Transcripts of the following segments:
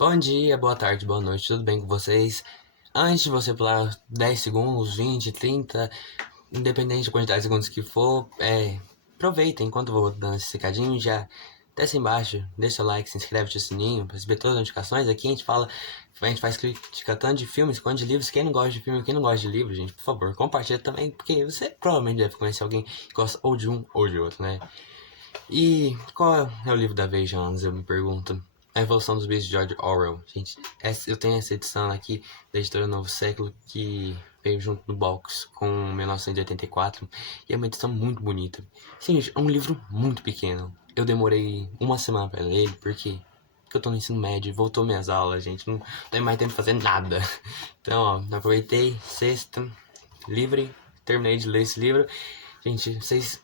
Bom dia, boa tarde, boa noite, tudo bem com vocês? Antes de você pular 10 segundos, 20, 30, independente da quantidade de segundos que for, aproveitem enquanto eu vou dando esse recadinho, já desce embaixo, deixa seu like, se inscreve, ativa o sininho para receber todas as notificações. Aqui a gente faz crítica tanto de filmes quanto de livros. Quem não gosta de filme, quem não gosta de livro, gente, por favor, compartilha também, porque você provavelmente deve conhecer alguém que gosta ou de um ou de outro, né? E qual é o livro da vez, Jonas? Eu me pergunto. A Revolução dos Bichos de George Orwell. Gente, eu tenho essa edição aqui da editora Novo Século que veio junto do box com 1984 e é uma edição muito bonita. Sim, gente, é um livro muito pequeno. Eu demorei uma semana para ler ele porque eu tô no ensino médio, voltou minhas aulas, gente, não tenho mais tempo pra fazer nada. Então, ó, aproveitei, sexta, livre, terminei de ler esse livro. Gente, vocês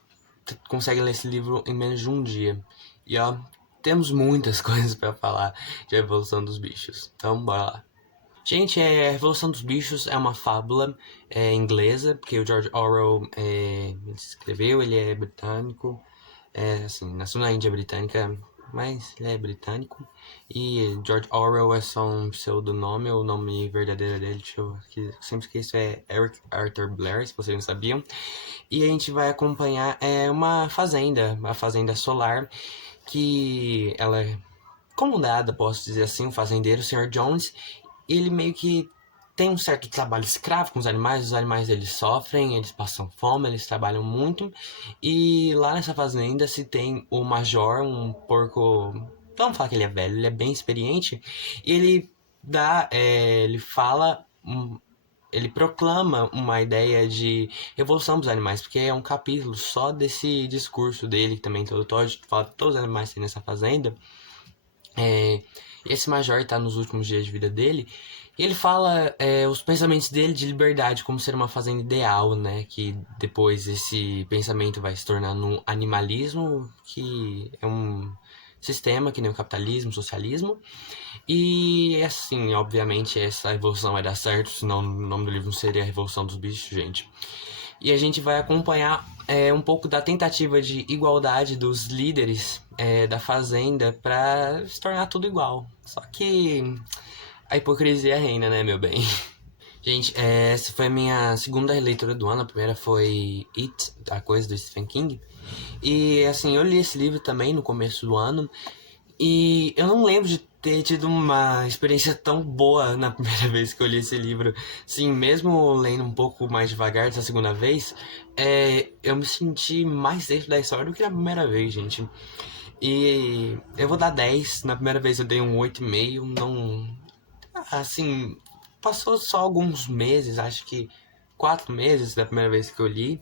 conseguem ler esse livro em menos de um dia. E ó, temos muitas coisas para falar de A Evolução dos Bichos. Então, bora lá. Gente, A Revolução dos Bichos é uma fábula inglesa, porque o George Orwell ele escreveu, ele é britânico, assim, nasceu na Índia Britânica, mas ele é britânico. E George Orwell é só um pseudonome, o nome verdadeiro dele, sempre esqueço, é Eric Arthur Blair, se vocês não sabiam. E a gente vai acompanhar uma fazenda, a Fazenda Solar, que ela é comandada, posso dizer assim, o fazendeiro, o Sr. Jones. Ele meio que tem um certo trabalho escravo com os animais eles sofrem, eles passam fome, eles trabalham muito. E lá nessa fazenda se tem o Major, um porco. Vamos falar que ele é velho, ele é bem experiente. E ele fala ele proclama uma ideia de revolução dos animais, porque é um capítulo só desse discurso dele, que também todo fala que todos os animais têm nessa fazenda. Esse major está nos últimos dias de vida dele, e ele fala os pensamentos dele de liberdade, como ser uma fazenda ideal, né? Que depois esse pensamento vai se tornar num animalismo, que é um sistema que nem o capitalismo, o socialismo. E assim, obviamente, essa evolução vai dar certo, senão o nome do livro não seria A Revolução dos Bichos, gente. E a gente vai acompanhar um pouco da tentativa de igualdade dos líderes da fazenda para se tornar tudo igual. Só que a hipocrisia reina, né, meu bem? Gente, essa foi a minha segunda releitura do ano. A primeira foi It, a coisa do Stephen King. E assim, eu li esse livro também no começo do ano. E eu não lembro de ter tido uma experiência tão boa na primeira vez que eu li esse livro. Sim, mesmo lendo um pouco mais devagar dessa segunda vez, eu me senti mais dentro da história do que na primeira vez, gente. E eu vou dar 10. Na primeira vez eu dei um 8,5. Não. Assim, passou só alguns meses, acho que 4 meses da primeira vez que eu li.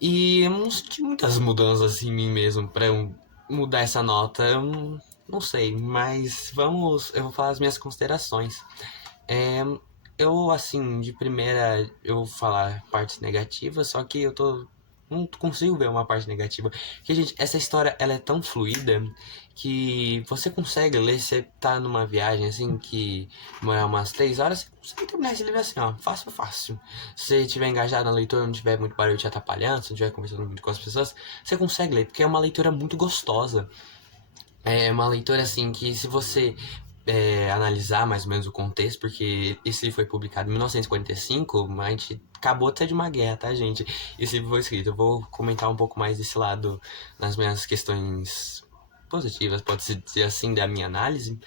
E eu não senti muitas mudanças assim em mim mesmo pra eu mudar essa nota. Eu não sei, mas eu vou falar as minhas considerações. É, eu, assim, de primeira, eu vou falar partes negativas, só que não consigo ver uma parte negativa. Porque, gente, essa história, ela é tão fluida que você consegue ler, você tá numa viagem, assim, que demora umas 3 horas, você consegue terminar esse livro assim, ó, fácil, fácil. Se você estiver engajado na leitura, não tiver muito barulho te atrapalhando, se não estiver conversando muito com as pessoas, você consegue ler, porque é uma leitura muito gostosa. É uma leitura assim que se você analisar mais ou menos o contexto, porque esse livro foi publicado em 1945, mas a gente acabou de sair de uma guerra, tá, gente? Esse livro foi escrito. Eu vou comentar um pouco mais desse lado nas minhas questões positivas, pode-se dizer assim, da minha análise.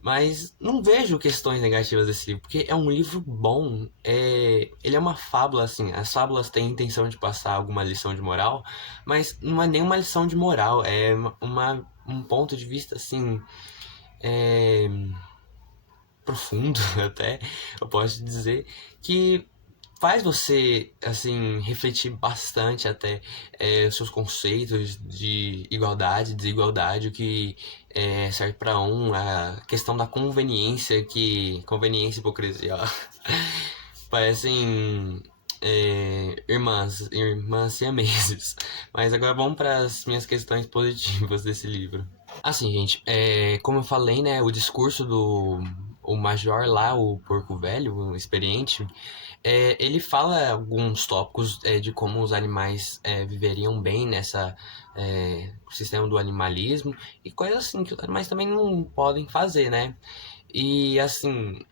Mas não vejo questões negativas desse livro, porque é um livro bom. Ele é uma fábula, assim. As fábulas têm a intenção de passar alguma lição de moral, mas não é nenhuma lição de moral. É um ponto de vista, assim, é, profundo até, eu posso dizer, que faz você, assim, refletir bastante até os seus conceitos de igualdade, desigualdade, o que serve para a questão da conveniência, conveniência e hipocrisia, ó, parecem irmãs siameses. Mas agora vamos para as minhas questões positivas desse livro. Assim, gente, como eu falei, né, o discurso do o major lá, o porco velho, o experiente, ele fala alguns tópicos de como os animais viveriam bem nessa sistema do animalismo e coisas assim que os animais também não podem fazer, né? E assim,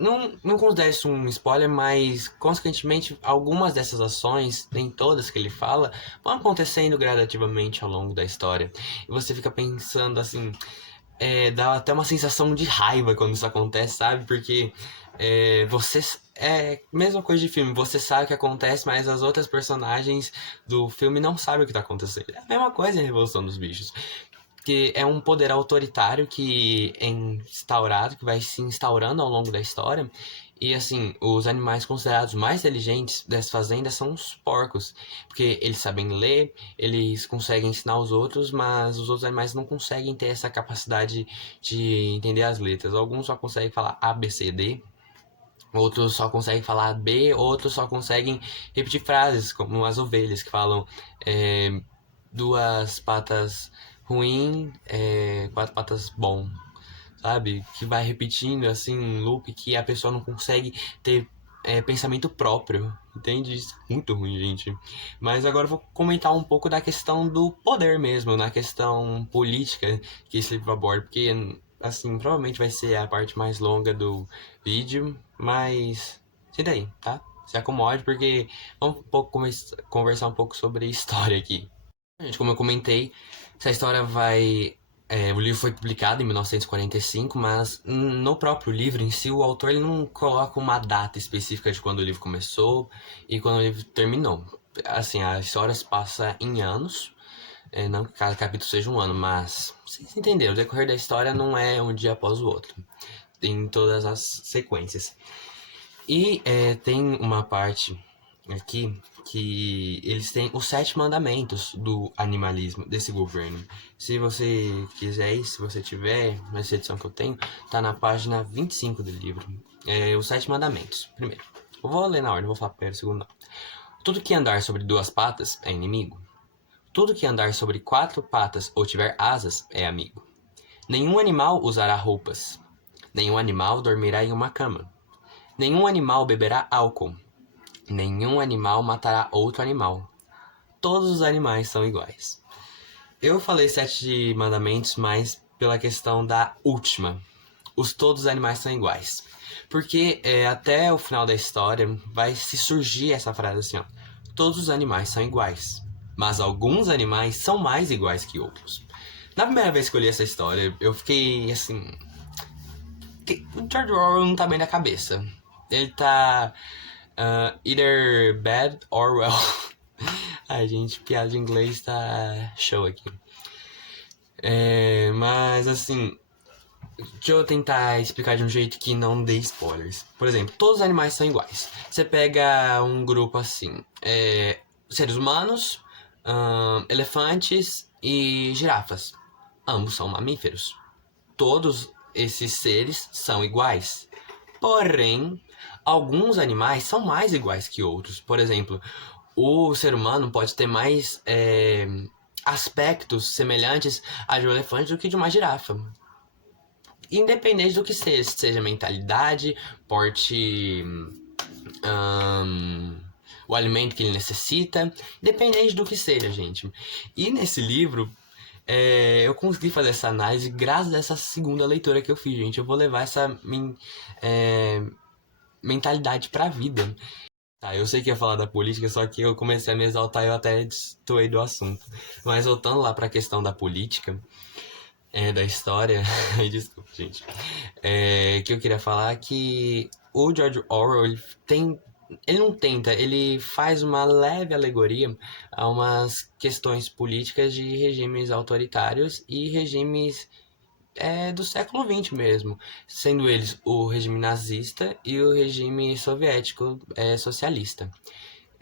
não considero isso um spoiler, mas consequentemente algumas dessas ações, nem todas que ele fala, vão acontecendo gradativamente ao longo da história. E você fica pensando assim, dá até uma sensação de raiva quando isso acontece, sabe? Porque você. É mesma coisa de filme, você sabe o que acontece, mas as outras personagens do filme não sabem o que tá acontecendo. É a mesma coisa em Revolução dos Bichos. Que é um poder autoritário que é instaurado, que vai se instaurando ao longo da história. E assim, os animais considerados mais inteligentes dessa fazenda são os porcos, porque eles sabem ler, eles conseguem ensinar os outros, mas os outros animais não conseguem ter essa capacidade de entender as letras. Alguns só conseguem falar A, B, C, D, outros só conseguem falar B, outros só conseguem repetir frases, como as ovelhas que falam é, duas patas ruim, quatro patas bom, sabe? Que vai repetindo assim um loop que a pessoa não consegue ter pensamento próprio, entende? Isso é muito ruim, gente. Mas agora eu vou comentar um pouco da questão do poder mesmo, na questão política que esse livro aborda, porque assim, provavelmente vai ser a parte mais longa do vídeo, mas e daí, tá? Se acomode, porque vamos um pouco conversar um pouco sobre história aqui. Gente, como eu comentei, essa história vai. O livro foi publicado em 1945, mas no próprio livro em si, o autor ele não coloca uma data específica de quando o livro começou e quando o livro terminou. Assim, a história se passa em anos, não que cada capítulo seja um ano, mas vocês entenderam, o decorrer da história não é um dia após o outro, em todas as sequências. E tem uma parte aqui que eles têm os 7 mandamentos do animalismo, desse governo. Se você quiser ir, se você tiver, nessa edição que eu tenho, tá na página 25 do livro. Os 7 mandamentos. Primeiro, eu vou ler na ordem, vou falar primeiro, segundo não. Tudo que andar sobre 2 patas é inimigo. Tudo que andar sobre 4 patas ou tiver asas é amigo. Nenhum animal usará roupas. Nenhum animal dormirá em uma cama. Nenhum animal beberá álcool. Nenhum animal matará outro animal. Todos os animais são iguais. Eu falei 7 mandamentos, mas pela questão da última. Todos os animais são iguais. Porque até o final da história vai se surgir essa frase assim, ó. Todos os animais são iguais. Mas alguns animais são mais iguais que outros. Na primeira vez que eu li essa história, eu fiquei assim. O George Orwell não tá bem na cabeça. Ele tá either bad or well. Ai, gente, piada de inglês tá show aqui. Mas assim, deixa eu tentar explicar de um jeito que não dê spoilers. Por exemplo, todos os animais são iguais. Você pega um grupo assim, seres humanos, elefantes e girafas. Ambos são mamíferos. Todos esses seres são iguais. Porém, alguns animais são mais iguais que outros. Por exemplo, o ser humano pode ter mais aspectos semelhantes a de um elefante do que de uma girafa. Independente do que seja mentalidade, porte, o alimento que ele necessita, independente do que seja, gente. E nesse livro, eu consegui fazer essa análise graças a essa segunda leitura que eu fiz, gente. Eu vou levar essa mentalidade pra vida. Tá, eu sei que ia falar da política, só que eu comecei a me exaltar e eu até destoei do assunto. Mas voltando lá pra questão da política, da história, desculpa, gente. Que eu queria falar que o George Orwell, ele não tenta, ele faz uma leve alegoria a umas questões políticas de regimes autoritários e regimes do século XX mesmo, sendo eles o regime nazista e o regime soviético socialista.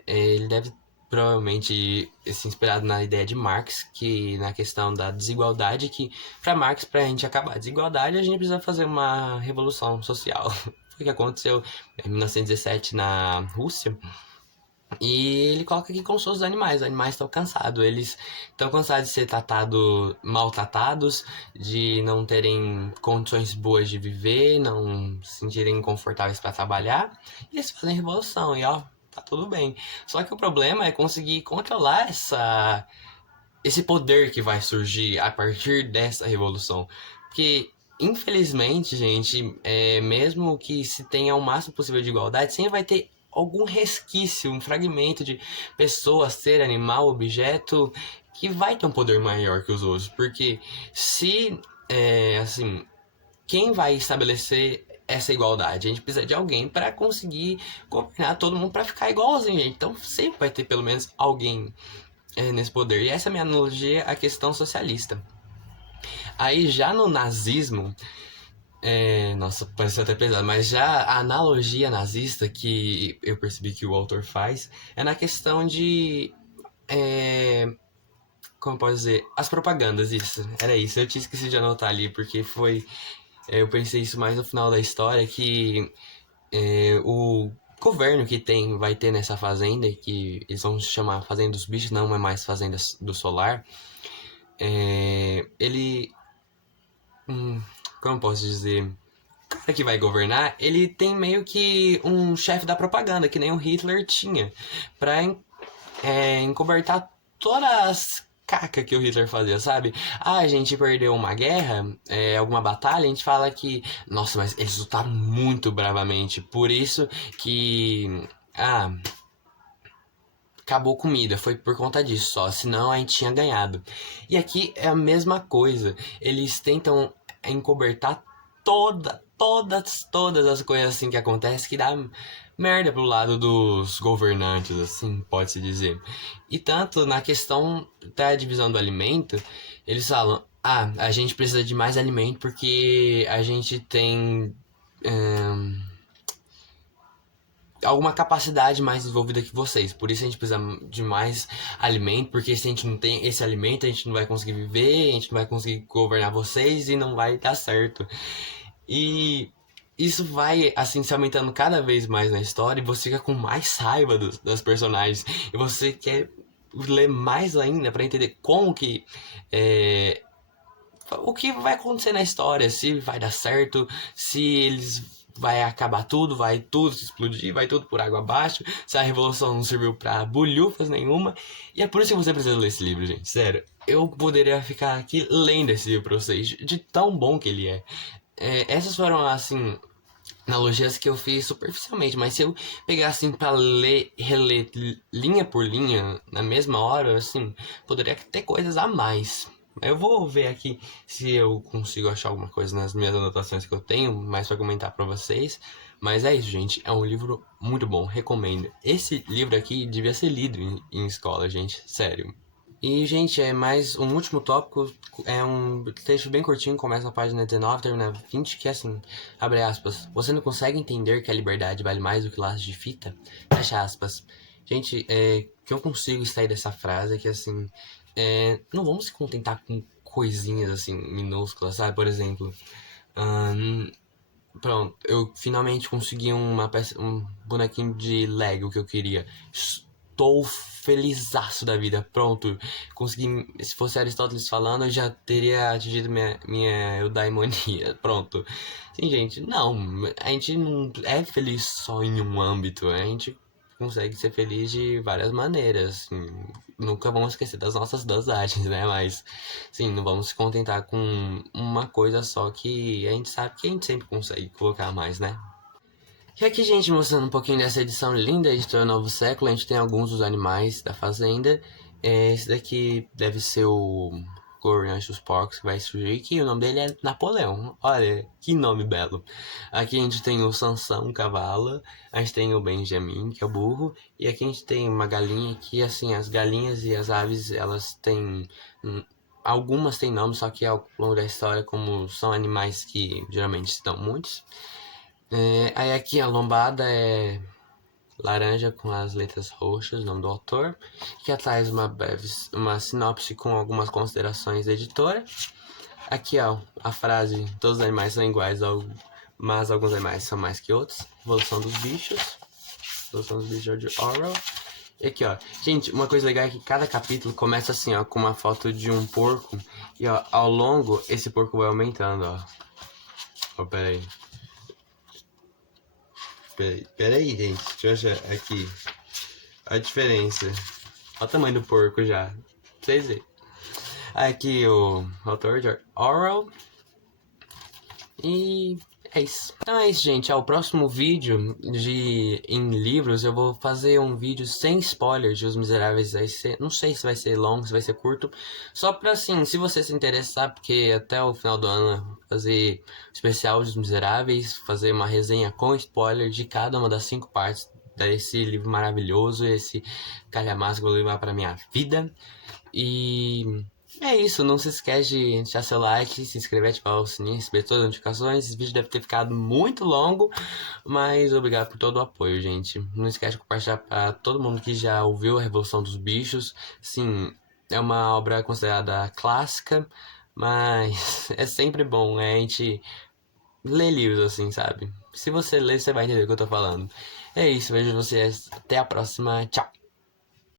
Ele deve provavelmente se inspirado na ideia de Marx, que na questão da desigualdade, que para Marx, para a gente acabar a desigualdade, a gente precisa fazer uma revolução social. Foi o que aconteceu em 1917 na Rússia. E ele coloca aqui como se fossem os animais estão cansados, eles estão cansados de ser maltratados, de não terem condições boas de viver, não se sentirem confortáveis para trabalhar, e eles fazem revolução, e ó, tá tudo bem. Só que o problema é conseguir controlar esse poder que vai surgir a partir dessa revolução, porque infelizmente, gente, mesmo que se tenha o máximo possível de igualdade, sempre vai ter algum resquício, um fragmento de pessoa, ser, animal, objeto, que vai ter um poder maior que os outros. Porque se, assim, quem vai estabelecer essa igualdade? A gente precisa de alguém para conseguir governar todo mundo para ficar igualzinho, gente. Então sempre vai ter pelo menos alguém nesse poder. E essa é a minha analogia à questão socialista. Aí já no nazismo, nossa, pareceu até pesado, mas já a analogia nazista que eu percebi que o autor faz é na questão de. é, Como posso dizer? As propagandas, isso. Era isso. Eu tinha esquecido de anotar ali, porque foi. Eu pensei isso mais no final da história, que o governo que vai ter nessa fazenda, que eles vão chamar Fazenda dos Bichos, não é mais Fazenda do Solar, ele. Como posso dizer? O cara que vai governar, ele tem meio que um chefe da propaganda, que nem o Hitler tinha, pra encobertar todas as caca que o Hitler fazia, sabe? Ah, a gente perdeu uma guerra, alguma batalha, a gente fala que, nossa, mas eles lutaram muito bravamente, por isso que, acabou comida, foi por conta disso só, senão a gente tinha ganhado. E aqui é a mesma coisa, eles tentam encobertar todas as coisas assim que acontecem que dá merda pro lado dos governantes, assim, pode-se dizer. E tanto na questão da divisão do alimento, eles falam, a gente precisa de mais alimento porque a gente tem alguma capacidade mais desenvolvida que vocês. Por isso a gente precisa de mais alimento, porque se a gente não tem esse alimento, a gente não vai conseguir viver, a gente não vai conseguir governar vocês e não vai dar certo. E isso vai, assim, se aumentando cada vez mais na história e você fica com mais raiva dos personagens. E você quer ler mais ainda para entender como que é, o que vai acontecer na história, se vai dar certo, se eles vai acabar tudo, vai tudo explodir, vai tudo por água abaixo, se a revolução não serviu pra bulhufas nenhuma. E é por isso que você precisa ler esse livro, gente. Sério, eu poderia ficar aqui lendo esse livro pra vocês, de tão bom que ele é. Essas foram, assim, analogias que eu fiz superficialmente, mas se eu pegar assim pra ler, reler linha por linha na mesma hora, assim, poderia ter coisas a mais. Eu vou ver aqui se eu consigo achar alguma coisa nas minhas anotações que eu tenho, mais pra comentar pra vocês. Mas é isso, gente. É um livro muito bom, recomendo. Esse livro aqui devia ser lido em escola, gente. Sério. E, gente, mais um último tópico. É um texto bem curtinho, começa na página 19, termina 20, que é assim, abre aspas. Você não consegue entender que a liberdade vale mais do que laços de fita? Fecha aspas. Gente, o que eu consigo extrair dessa frase é que, assim, não vamos se contentar com coisinhas, assim, minúsculas, sabe? Por exemplo, pronto, eu finalmente consegui uma peça, um bonequinho de Lego que eu queria. Estou felizaço da vida. Pronto, consegui. Se fosse Aristóteles falando, eu já teria atingido minha eudaimonia. Pronto. Sim, gente, não. A gente não é feliz só em um âmbito. A gente consegue ser feliz de várias maneiras. Assim. Nunca vamos esquecer das nossas dosagens, né? Mas, sim, não vamos se contentar com uma coisa só que a gente sabe que a gente sempre consegue colocar mais, né? E aqui, gente, mostrando um pouquinho dessa edição linda, editora Novo Século, a gente tem alguns dos animais da fazenda. Esse daqui deve ser o Glorious dos Porcos que vai surgir aqui, o nome dele é Napoleão. Olha, que nome belo. Aqui a gente tem o Sansão, o cavalo, a gente tem o Benjamin, que é o burro, e aqui a gente tem uma galinha que, assim, as galinhas e as aves, elas têm... Algumas têm nome, só que ao longo da história, como são animais que geralmente se dão muitos, aí aqui a lombada é laranja com as letras roxas, o nome do autor. Aqui atrás uma sinopse com algumas considerações da editora. Aqui ó, a frase, todos os animais são iguais, mas alguns animais são mais que outros. Evolução dos bichos. Evolução dos bichos, George Orwell. E aqui ó, gente, uma coisa legal é que cada capítulo começa assim ó, com uma foto de um porco. E ó, ao longo esse porco vai aumentando ó. Ó, peraí. Peraí, gente. Deixa eu achar aqui. A diferença. Olha o tamanho do porco já. Pra vocês verem. Aqui o autor George Orwell. E é isso. Então é isso, gente. O próximo vídeo em livros eu vou fazer um vídeo sem spoilers de Os Miseráveis. Vai ser, não sei se vai ser longo, se vai ser curto. Só pra assim, se você se interessar, porque até o final do ano eu vou fazer especial de Os Miseráveis, fazer uma resenha com spoiler de cada uma das 5 partes desse livro maravilhoso, esse calhamaço que eu vou levar pra minha vida. E é isso, não se esquece de deixar seu like, se inscrever, ativar o sininho, receber todas as notificações. Esse vídeo deve ter ficado muito longo, mas obrigado por todo o apoio, gente. Não esquece de compartilhar para todo mundo que já ouviu A Revolução dos Bichos. Sim, é uma obra considerada clássica, mas é sempre bom, né? A gente ler livros assim, sabe? Se você ler, você vai entender o que eu tô falando. É isso, vejo vocês. Até a próxima. Tchau!